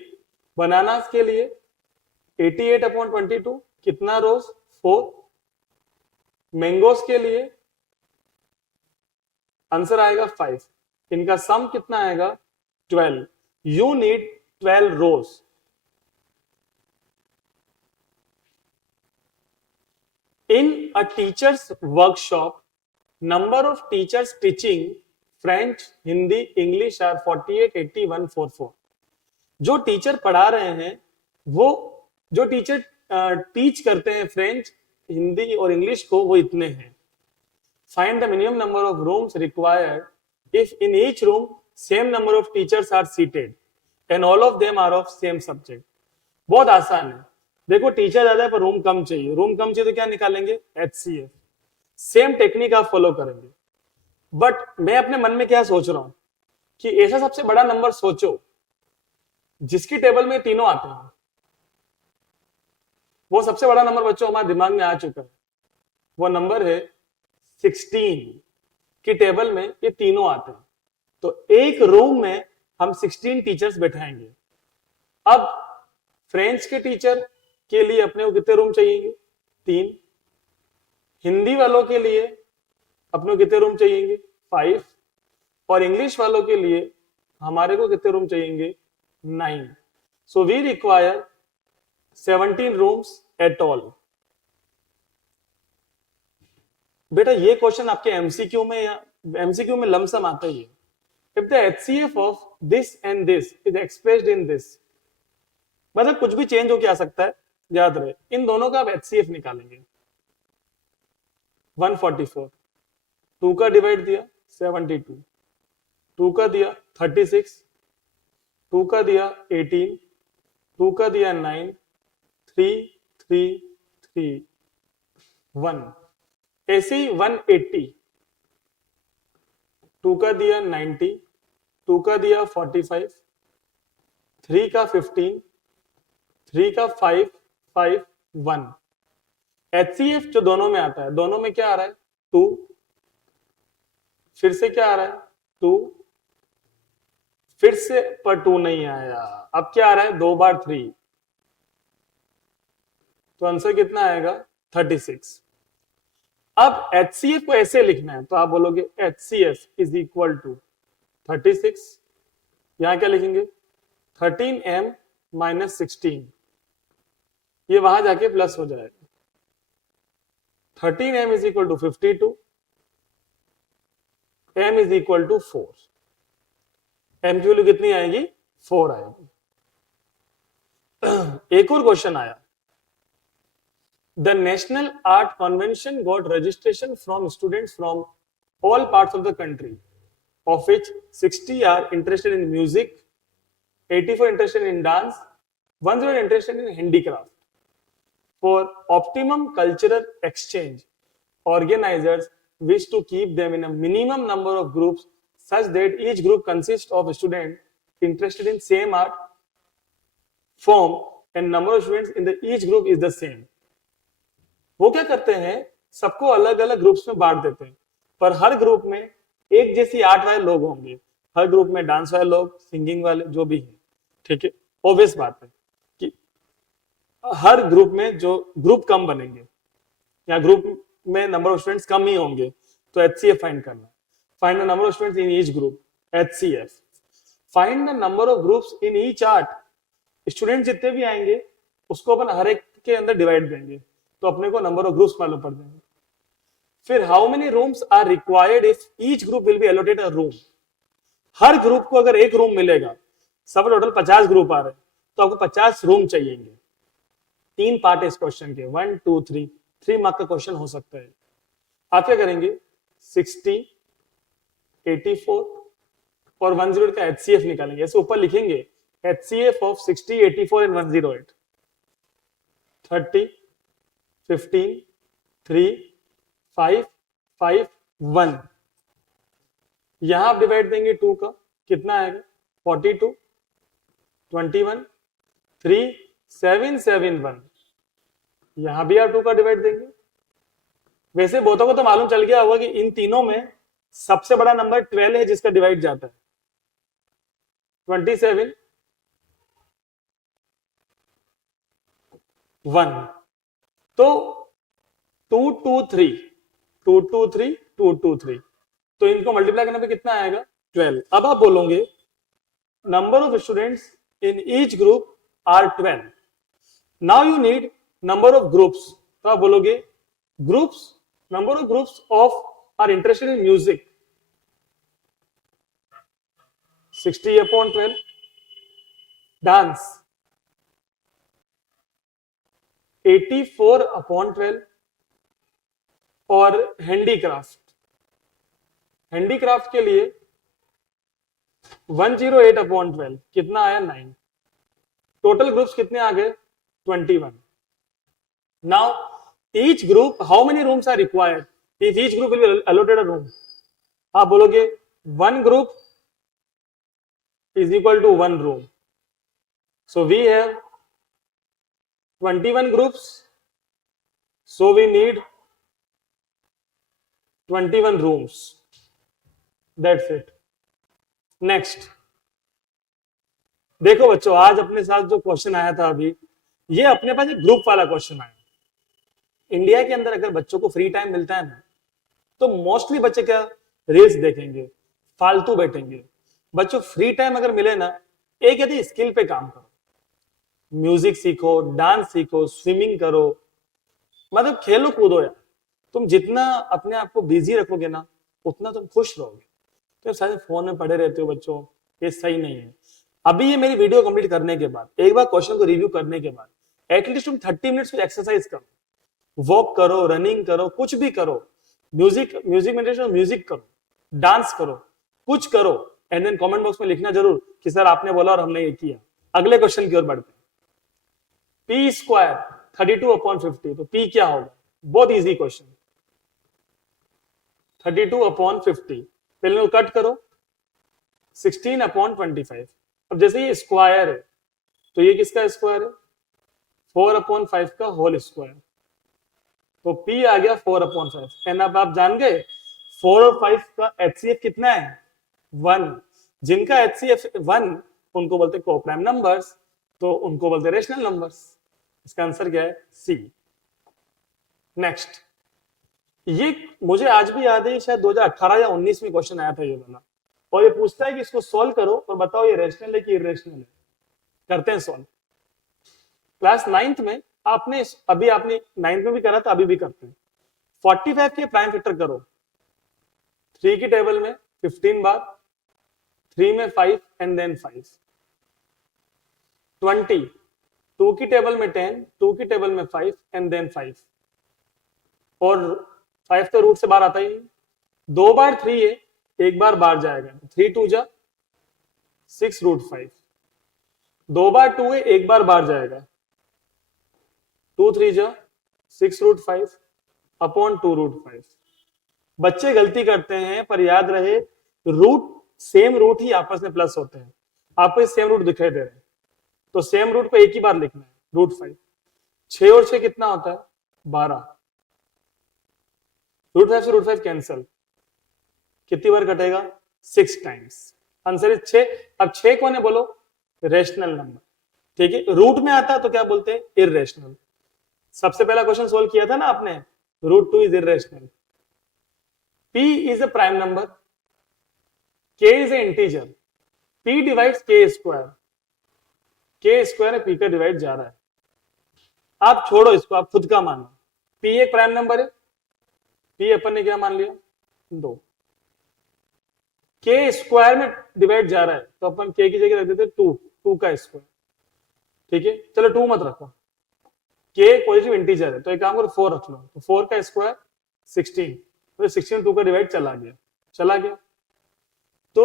बनानास के लिए 88/22, कितना रोज, 4। मैंगोस के लिए आंसर आएगा 5, इनका सम कितना आएगा, 12। You need 12 rows. In a teacher's workshop, number of teachers teaching French, Hindi, English are 48, 80, 144. जो टीचर पढ़ा रहे हैं वो, जो टीचर टीच करते हैं फ्रेंच, हिंदी और इंग्लिश को, वो इतने हैं। Find the minimum number of rooms required if in each room same number of teachers are seated and all of them are of same subject. बहुत आसान है, देखो टीचर ज्यादा है पर रूम कम चाहिए, रूम कम चाहिए तो क्या निकालेंगे, HCF। सेम टेक्निक आप फॉलो करेंगे। बट मैं अपने मन में क्या सोच रहा हूं कि ऐसा सबसे बड़ा नंबर सोचो जिसकी टेबल में तीनों आते हैं। वो सबसे बड़ा नंबर बच्चों हमारे दिमाग में आ चुका है, वो नंबर है 16 की टेबल में ये तीनों आते हैं। तो एक रूम में हम 16 टीचर्स बैठाएंगे। अब फ्रेंच के टीचर के लिए अपने को कितने रूम चाहिए, 3। हिंदी वालों के लिए अपने को कितने रूम चाहिए, 5। और इंग्लिश वालों के लिए हमारे को कितने रूम चाहिए, 9। So we require 17 rooms at all. बेटा ये क्वेश्चन आपके एमसीक्यू में या एमसीक्यू में लमसम आता ही है। If the HCF of this and this is expressed in this, मतलब कुछ भी चेंज होके आ सकता है, याद रहे इन दोनों का आप HCF निकालेंगे। 144, 2 का डिवाइड दिया 72, 2 का दिया 36, 2 का दिया 18, 2 का दिया 9, 3 3 3 1। ऐसे ही 180, 2 का दिया 90, 2 का दिया 45, 3 का 15, 3 का 5 5 1। HCF जो दोनों में आता है, दोनों में क्या आ रहा है, 2। फिर से क्या आ रहा है, 2। फिर से पर 2 नहीं आया, अब क्या आ रहा है, 2 बार 3, तो आंसर कितना आएगा, 36। अब HCF को ऐसे लिखना है तो आप बोलोगे HCF इज इक्वल टू 36, यहां क्या लिखेंगे, 13m माइनस 16, ये वहां जाके प्लस हो जाएगा। 13m is equal to 52, m is equal to 4। m की वैल्यू कितनी आएगी, 4 आएगी। एक और क्वेश्चन आया, The National Art Convention got registration from students from all parts of the country, of which 60 are interested in music, 84 interested in dance, 100 interested in handicraft. For optimum cultural exchange, organizers wish to keep them in a minimum number of groups such that each group consists of students interested in same art form and number of students in the each group is the same. वो क्या करते हैं, सबको अलग अलग ग्रुप्स में बांट देते हैं, पर हर ग्रुप में एक जैसी आर्ट वाले लोग होंगे, हर ग्रुप में डांस वाले लोग, सिंगिंग वाले, जो भी है, ठीक है, ऑब्वियस बात है कि हर ग्रुप में जो ग्रुप कम बनेंगे या ग्रुप में नंबर ऑफ स्टूडेंट्स कम ही होंगे, तो HCF फाइंड करना, find the number of students in each group, HCF, find the number of groups in each art, student जितने भी आएंगे उसको अपन हर एक के अंदर डिवाइड देंगे, तो अपने को नंबर ऑफ ग्रुप्स मालूम पड़ जाएंगे। फिर how many rooms are required if each group will be allotted a room, हर ग्रुप को अगर एक रूम मिलेगा, सब टोटल 50 ग्रुप आ रहे हैं, तो आपको 50 रूम चाहिएंगे। 3 पार्ट है इस क्वेश्चन के, 1 2 3, 3 मार्क का क्वेश्चन हो सकता है। आप क्या करेंगे, 60, 84 और 108 का HCF निकालेंगे, ऐसे ऊपर लिखेंगे HCF ऑफ 60, 84 एंड 108, 30, 15, 3, 5, 5, 1, यहां आप डिवाइड देंगे 2 का, कितना आएगा 42, 21, 3, 7, 7, 1, यहां भी आप 2 का डिवाइड देंगे। वैसे बहुतों को तो मालूम चल गया होगा कि इन तीनों में सबसे बड़ा नंबर 12 है जिसका डिवाइड जाता है, 27, 1, तो 2 2 3, 2 2 3, 2 2 3, तो इनको मल्टीप्लाई करने पे कितना आएगा 12। अब आप बोलोगे number of students in each group are 12, now you need number of groups, तो आप बोलोगे groups, number of groups of are interested in music, 60/12, dance 84/12, और हैंडीक्राफ्ट, हैंडीक्राफ्ट के लिए 108/12, कितना आया 9, टोटल ग्रुप्स कितने आ गए 21। Now each group, how many rooms are required if each group will be allotted a room, आप बोलोगे 1 group is equal to 1 room, so we have 21 groups, so we need 21 rooms, that's it। next, देखो बच्चों, आज अपने साथ जो क्वेश्चन आया था अभी, ये अपने पास एक ग्रुप वाला क्वेश्चन आया। इंडिया के अंदर अगर बच्चों को फ्री टाइम मिलता है ना, तो मोस्टली बच्चे क्या, रील्स देखेंगे, फालतू बैठेंगे। बच्चों फ्री टाइम अगर मिले ना, एक यदि स्किल पे काम करो, म्यूजिक सीखो, डांस सीखो, स्विमिंग करो, मतलब खेलो कूदो यार, तुम जितना अपने आप को बिजी रखोगे ना, उतना तुम खुश रहोगे। तो सारे फोन में पड़े रहते हो बच्चों, ये सही नहीं है। अभी ये मेरी वीडियो कंप्लीट करने के बाद, एक बार क्वेश्चन को रिव्यू करने के बाद, एटलीस्ट तुम 30 मिनट्स कुछ एक्सरसाइज करो, वॉक करो, रनिंग करो, कुछ भी करो, म्यूजिक मेडिटेशन, म्यूजिक करो, डांस करो, कुछ करो, एंड देन कमेंट बॉक्स में लिखना जरूर कि सर आपने बोला और हमने ये किया। अगले क्वेश्चन की ओर बढ़ते हैं। पी स्क्वायर 32/50, तो पी क्या होगा, बहुत इजी क्वेश्चन, 32/50, पहले कट करो, 16/25। अब जैसे ये स्क्वायर है, तो ये किसका स्क्वायर है, 4/5 का होल स्क्वायर, तो P आ गया 4/5। एंड अब आप जान गए 4 और 5 का HCF कितना है 1, जिनका HCF 1 उनको बोलते हैं कोप्राइम नंबर्स, तो उनको बोलते हैं रेशनल नंबर्स। इसका आंसर क्या है C। नेक्स्ट, ये मुझे आज भी याद है, शायद 2018 या 19 में क्वेश्चन आया था ये वाला, और ये पूछता है कि इसको सॉल्व करो और बताओ ये रेशनल है कि इरेशनल है। करते हैं सॉल्व। क्लास 9th में आपने अभी आपने 9th में भी करा था, अभी भी करते हैं। 45 के प्राइम फैक्टर करो, 3 की टेबल में 15 बार, 3 में 5 एंड देन 5। 20, 2 की टेबल में 10, 2 की टेबल में 5 एंड देन 5, और 5 तो रूट से बाहर आता ही, 2 बार 3 है, 1 बार बाहर जाएगा, 3 2 जा 6 रूट 5, 2 बार 2 है, 1 बार बाहर जाएगा, 2 3 जा 6 रूट 5 अपॉन 2 रूट 5। बच्चे गलती करते हैं, पर याद रहे रूट सेम रूट ही आपस में प्लस होते हैं, आपको सेम रूट दिखाई दे रहे हैं, तो सेम रूट को एक ही बार लिखना है, √5। 6 और 6 कितना होता है? 12। √5 से √5 कैंसल, कितनी बार कटेगा? 6 टाइम्स। Answer is 6। अब 6 कौन है बोलो? Rational number. ठीक है, रूट में आता है तो क्या बोलते हैं? इररेशनल। सबसे पहला क्वेश्चन सोल्व किया था ना आपने, √2 is irrational. p is a prime number, k is a integer, p divides k square, k square है, p का डिवाइड जा रहा है। आप छोड़ो इसको, आप खुद का मानो। p एक प्राइम नंबर है, p अपन ने क्या मान लिया? 2। k स्क्वायर में डिवाइड जा रहा है तो अपन k की जगह रख देते 2 का स्क्वायर। ठीक है, चलो 2 मत रखो, k पॉजिटिव इंटीजर है तो एक काम करो 4 रख लो, तो 4 का स्क्वायर 16, तो 16 2 का डिवाइड चला गया। तो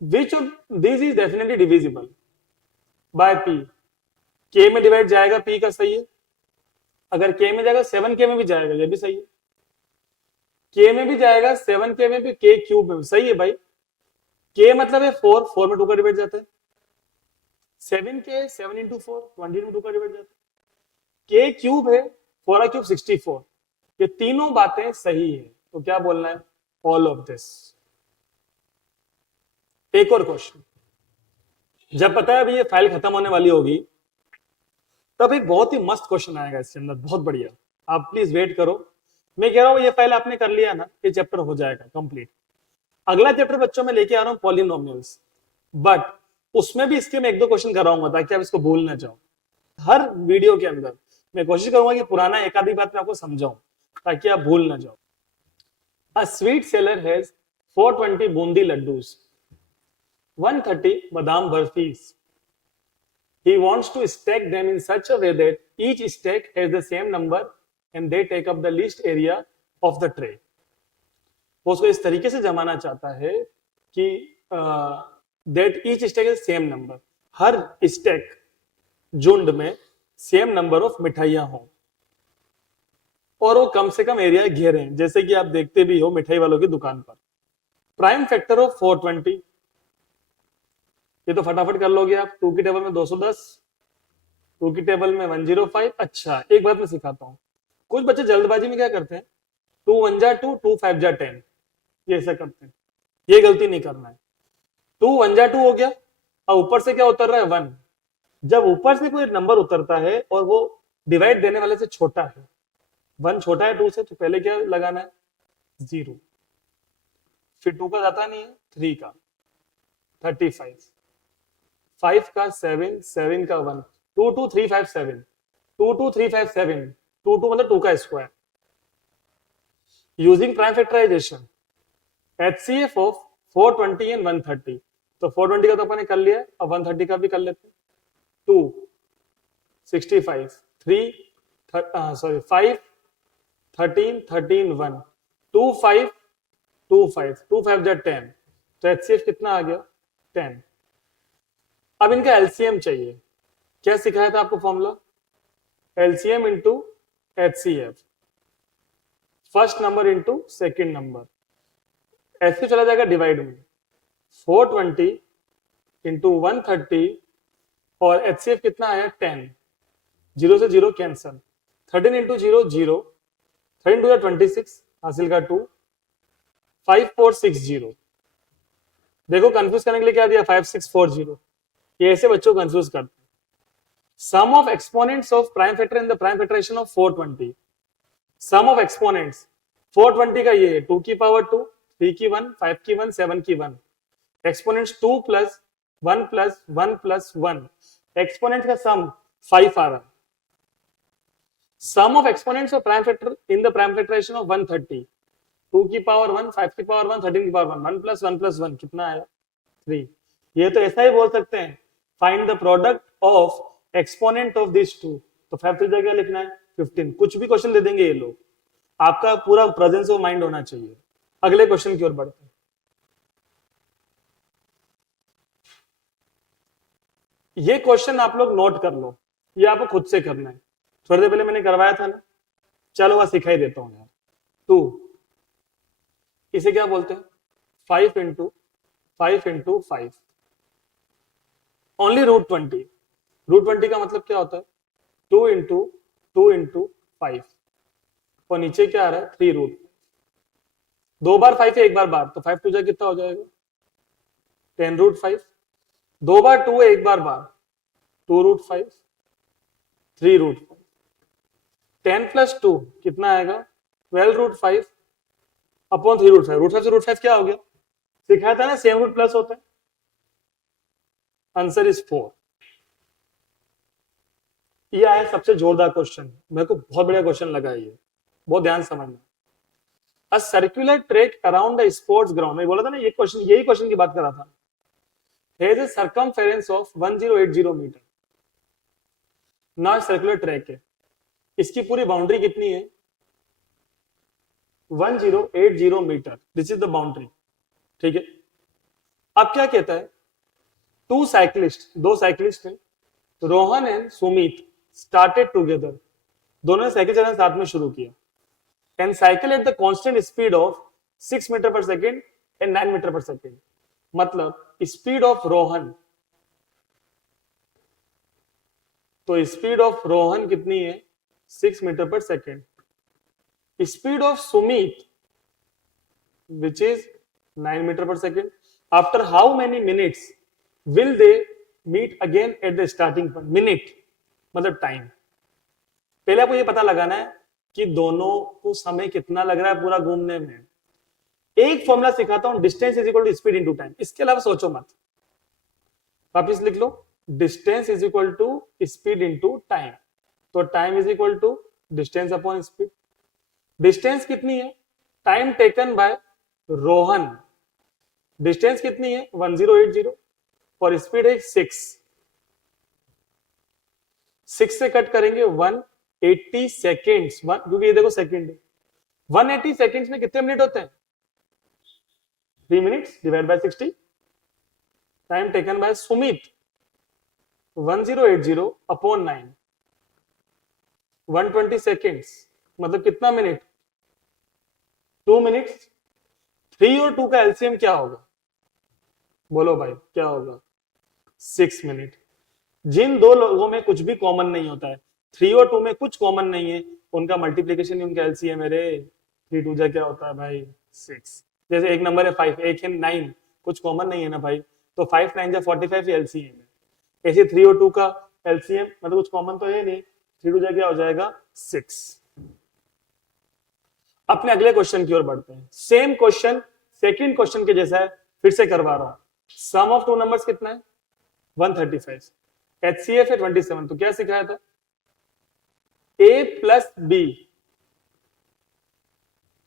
which of this is definitely divisible by p? k में डिवाइड जाएगा p का, सही है। अगर k में जाएगा 7k में भी जाएगा, ये भी सही है। k में भी जाएगा 7k में भी, k क्यूब में भी, सही है भाई। k मतलब है 4 में 2 का डिवाइड जाता है। 7k 7 इंटू 4 20 में 2 का डिवाइड जाता है। k क्यूब है, 4 क्यूब 64। ये तीनों बातें सही है, तो क्या बोलना है? All of this. एक और क्वेश्चन, जब पता है अभी ये फाइल खत्म होने वाली होगी तब एक बहुत ही मस्त क्वेश्चन आएगा इसके अंदर, बहुत बढ़िया। आप प्लीज वेट करो। मैं कह रहा हूं ये फाइल आपने कर लिया ना, ये चैप्टर हो जाएगा कंप्लीट। अगला चैप्टर बच्चों में लेके आ रहा हूं पॉलिनोमियल्स, बट उसमें भी इसके मैं 1-2 क्वेश्चन कराऊंगा ताकि आप इसको भूल ना जाओ। हर वीडियो के अंदर मैं कोशिश करूंगा कि पुराना एक आधी बात मैं आपको समझाऊं ताकि आप भूल ना जाओ। A sweet seller has 420 Bundi laddus, 130 बादाम बर्फीस. He wants to stack them in such a way that each stack has the same number and they take up the least area of the tray. वो उसको इस तरीके से जमाना चाहता है कि that each stack is same number, her stack झुंड में सेम नंबर ऑफ मिठाइयां हो और वो कम से कम एरिया घेरे, जैसे कि आप देखते भी हो मिठाई वालों की दुकान पर। प्राइम फैक्टर ऑफ 420, ये तो फटाफट कर लोगे आप। 2 की टेबल में 210, 2 की टेबल में 105। अच्छा, एक बात मैं सिखाता हूँ, कुछ बच्चे जल्दबाजी में क्या करते हैं, 2 1 जा 2, 2 5 जा 10, ये ऐसा करते हैं। ये गलती नहीं करना है। 2 1 जा 2 हो गया, और ऊपर से क्या उतर रहा है? 1। जब ऊपर से कोई नंबर उतरता है और वो डिवाइड देने वाले से छोटा है, 1 छोटा है 2 से, तो पहले क्या लगाना है? 0। फिर 2 का जाता नहीं है, 3 का 35, 5 का 7, 7 का 1, 2 2 3 5 7, 2 2 3 5 7, 2 2 मतलब 2 का square. Using prime factorisation, HCF of 420 and 130, तो 420 का तो अपन ने कर लिया, अब 130 का भी कर लेते हैं। 2 65, 3 5 13 13 1, 2 5 2 5 2 5 जा 10, तो HCF कितना आ गया? 10। अब इनका एलसीएम चाहिए। क्या सिखाया था आपको formula? LCM into HCF, first number into second number. ऐसे चला जाएगा डिवाइड में, 420 इंटू 130 और HCF कितना आया? 10। 0 से 0 कैंसल, 13 इंटू 0 0, 13 टू 26, हासिल का 2, 5460। देखो कंफ्यूज करने के लिए क्या दिया? 5640। ये ऐसे बच्चों को कंफ्यूज करते हैं। Sum of exponents of prime factor in the prime factorization of 420, sum of exponents 420 का ये है 2 की पावर 2, 3 की 1, 5 की 1, 7 की 1। Exponents 2 plus 1 plus 1 plus 1, exponent का सम 5 आ रहा है। Sum of exponents of prime factor in the prime factorization of 130, 2 की पावर 1, 5 की पावर 1, 13 की पावर 1, 1 प्लस 1 प्लस 1 कितना आया? 3। ये तो ऐसा ही बोल सकते हैं, find the product of exponent of this two, तो 5 की जगह लिखना है 15। कुछ भी क्वेश्चन दे देंगे ये लोग, आपका पूरा प्रेजेंस ऑफ माइंड होना चाहिए। अगले क्वेश्चन की ओर बढ़ते हैं। ये क्वेश्चन आप लोग नोट कर लो, ये आपको खुद से करना है। थोड़ी देर पहले मैंने करवाया था ना, चलो वह सिखाई देता हूं यार। 2, इसे क्या बोलते हैं? 5 इंटू 5 इंटू 5 ओनली √20। √20 का मतलब क्या होता है 2 इंटू 5 और नीचे क्या आ रहा है 3 रूट। 2 बार 5 है, 1 बार तो 5 टू जा कितना हो जाएगा 10 √5। 2 बार 2 है, 1 बार 2 √5 3 √5। 10 + 2 कितना आएगा 12 √5 अपॉन 3 √5। √5 से √5 क्या हो गया सिखाया था ना सेम रूट प्लस होता है। Answer is 4। ये आया सबसे जोरदार क्वेश्चन, मेरे को बहुत बढ़िया क्वेश्चन लगा ये, बहुत ध्यान समझना। A circular track around the sports ground, मैं बोला था ना ये क्वेश्चन, यही क्वेश्चन की बात कर रहा था। Has a circumference of 1080 metre. ना सर्कुलर ट्रैक है, इसकी पूरी बाउंड्री कितनी है 1080 metre, this is the boundary. ठीक है, अब क्या कहता है दो साइक्लिस्ट हैं, Rohan and Sumit started together, दोनों ने साइकिल चलाना साथ में शुरू किया, and cycle at the constant speed of 6 metre per second and 9 metre per second. मतलब स्पीड ऑफ रोहन, तो स्पीड ऑफ रोहन कितनी है 6 metre per second. Speed of Sumit which is 9 metre per second. After how many minutes will they meet again at the starting point. Minute मतलब टाइम। पहले आपको ये पता लगाना है कि दोनों को समय कितना लग रहा है पूरा घूमने में। एक फॉर्मूला सिखाता हूं, distance is equal to speed into time, इसके अलावा सोचो मत, वापिस लिख लो, distance is equal to speed into time. तो time is equal to distance upon speed. Distance कितनी है time taken by Rohan, distance कितनी है 1080 और स्पीड है 6 से कट करेंगे 180 सेकेंड्स, क्योंकि ये देखो सेकेंड है, 180 सेकेंड्स में कितने मिनट होते हैं 3 minutes divide by 60। Time taken bye Sumit 1080 upon 9 120 seconds, मतलब कितना मिनट 2 मिनट्स। 3 और 2 का एलसीएम क्या होगा बोलो भाई क्या होगा 6 मिनट। जिन दो लोगों में कुछ भी कॉमन नहीं होता है, 3 और 2 में कुछ कॉमन नहीं है, उनका मल्टीप्लीकेशन ही उनका एलसीएम है रे। 3 2 जा क्या होता है भाई 6। जैसे एक नंबर है 5, एक है 9, कुछ कॉमन नहीं है ना भाई, तो 5 9 जा 45 एलसीएम है। ऐसे 3 और 2 का एलसीएम मतलब कुछ कॉमन तो है नहीं, 3 2 जा क्या हो जाएगा 6। अपने अगले क्वेश्चन की ओर बढ़ते हैं। सेम क्वेश्चन सेकंड क्वेश्चन के जैसा है, फिर से करवा रहा हूं। सम ऑफ टू नंबर्स कितना है 135, HCF है 27, तो क्या सिखाया था A प्लस B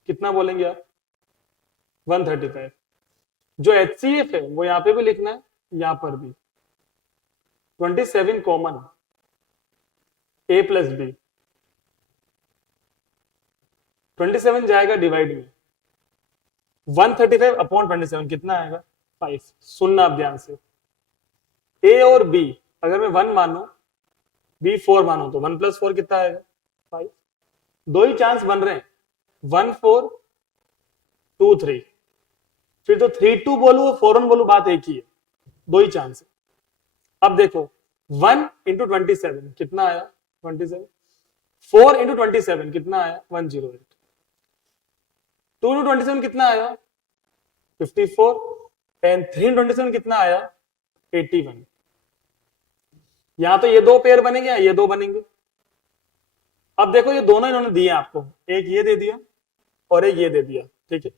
कितना बोलेंगे आप 135। जो HCF है वो यहां पे भी लिखना है, यहां पर भी 27 कॉमन A प्लस B, 27 जाएगा डिवाइड में 135 अपॉन 27 कितना आएगा 5। सुनना आप ध्यान से, A और B अगर मैं 1 मानू B 4 मानू तो 1 + 4 कितना आएगा 5। दो ही चांस बन रहे हैं 1 4 2 3, फिर तो 3 2 बोलू 4 1 बोलू बात एक ही है, दो ही चांस है। अब देखो 1 इंटू 27 कितना आया 27, 4 इंटू 27 कितना आया 108, 2 इंटू 27 कितना आया 54 एंड 3 इंटू 27 कितना आया 81। यहां तो ये दो पेयर बनेंगे, ये दो बनेंगे। अब देखो ये दोनों इन्होंने दिए आपको, एक ये दे दिया और एक ये दे दिया, ठीक है,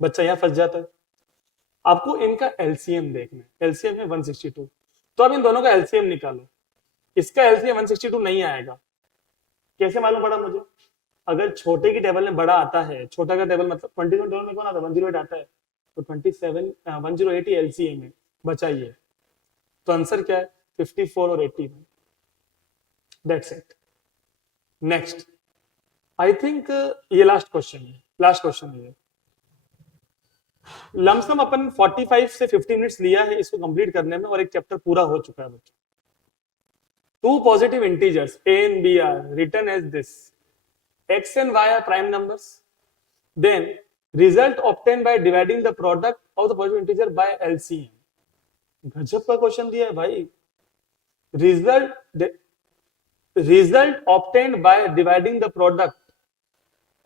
बच्चा यहां फंस जाता है। आपको इनका एलसीएम देखना है, एलसीएम है 162, तो अब इन दोनों का एलसीएम निकालो। इसका एलसीएम 162 नहीं आएगा, कैसे मालूम पड़ा मुझे, अगर छोटे की टेबल में बड़ा आता है, छोटा का टेबल मतलब 20 टेबल में कौन आता है 108 आता है, तो 27 108 ही एलसीएम है, बचाइए। तो आंसर क्या है 54 और 81, that's it. Next I think ये लास्ट क्वेश्चन है, लास्ट क्वेश्चन है। लमसम अपन 45 से 50 मिनट्स लिया है इसको कंप्लीट करने में और एक चैप्टर पूरा हो चुका है बच्चों। Two positive integers a and b are written as this: x and y are prime numbers, then result obtain by dividing the product of the positive integer by LCM. गजब का क्वेश्चन दिया है भाई। Result obtained by dividing the product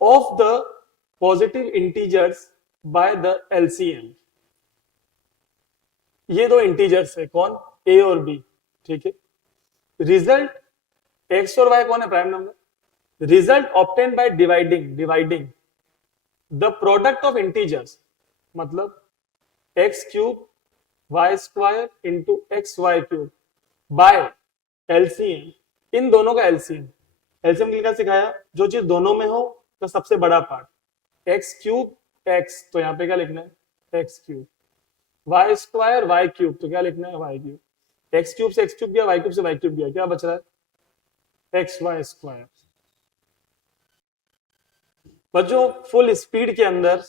of the positive integers by the LCM. ये दो इंटीजर्स है, कौन, ए और बी, ठीक है। रिजल्ट एक्स और वाई कौन है, prime number. Result obtain by dividing the product of integers, मतलब X cube Y square into X Y cube by LCM, इन दोनों का एलसीएम। एलसीएम लिखना सिखाया, जो चीज दोनों में हो तो सबसे बड़ा पार्ट, एक्स क्यूब एक्स, तो यहाँ पे क्या लिखना है, x cube, Y square y cube, तो क्या लिखना है, वाई क्यूब। एक्स क्यूब से एक्स क्यूब गया, वाई क्यूब से वाई क्यूब गया, क्या बच रहा है, एक्स वाई स्क्वायर। बच्चों फुल स्पीड के अंदर,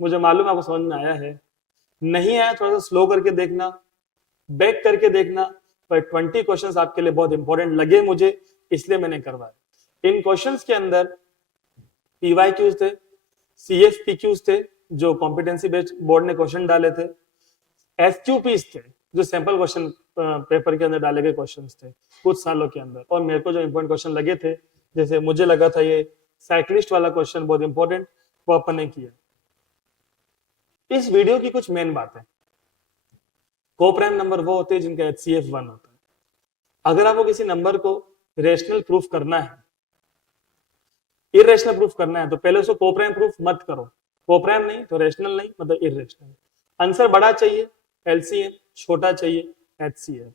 मुझे मालूम है आपको समझ में आया है, नहीं आया थोड़ा सा स्लो करके देखना, बैक करके देखना, पर 20 क्वेश्चंस आपके लिए बहुत इंपॉर्टेंट लगे मुझे, इसलिए मैंने करवाया। इन क्वेश्चंस के अंदर पीवाईक्यूज थे, सीएफपीक्यूज थे जो कॉम्पिटेंसी बेस्ड बोर्ड ने क्वेश्चन डाले थे, एसक्यूपीज थे जो सैंपल क्वेश्चन पेपर के अंदर डाले गए क्वेश्चंस थे कुछ सालों के अंदर, और मेरे को जो इंपॉर्टेंट क्वेश्चन लगे थे, जैसे मुझे लगा था ये साइक्लिस्ट वाला क्वेश्चन बहुत इंपॉर्टेंट, वो अपन ने किया। इस वीडियो की कुछ मेन बात है, कोप्राइम नंबर वो होते हैं जिनका HCF 1 होता है। अगर आपको किसी नंबर को रेशनल प्रूफ करना है, इरेशनल प्रूफ करना है, तो पहले उसको कोप्राइम प्रूफ मत करो, कोप्राइम नहीं तो रेशनल नहीं, मतलब इरेशनल। आंसर बड़ा चाहिए एलसीएम, छोटा चाहिए HCF।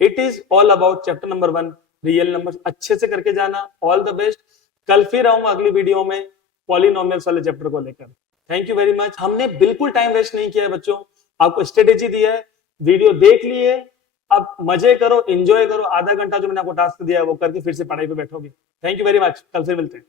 It is all about chapter number 1 real number, अच्छे से करके जाना। All the best. कल फिर आऊंगा अगली वीडियो में पॉलिनोमियल्स वाले चैप्टर को लेकर। Thank you very much. हमने बिल्कुल टाइम वेस्ट नहीं किया है बच्चों, आपको स्ट्रेटेजी दी है, वीडियो देख लिए, अब मजे करो, एंजॉय करो। आधा घंटा जो मैंने आपको टास्क दिया है वो करके फिर से पढ़ाई पे बैठोगे। थैंक यू वेरी मच, कल फिर मिलते हैं।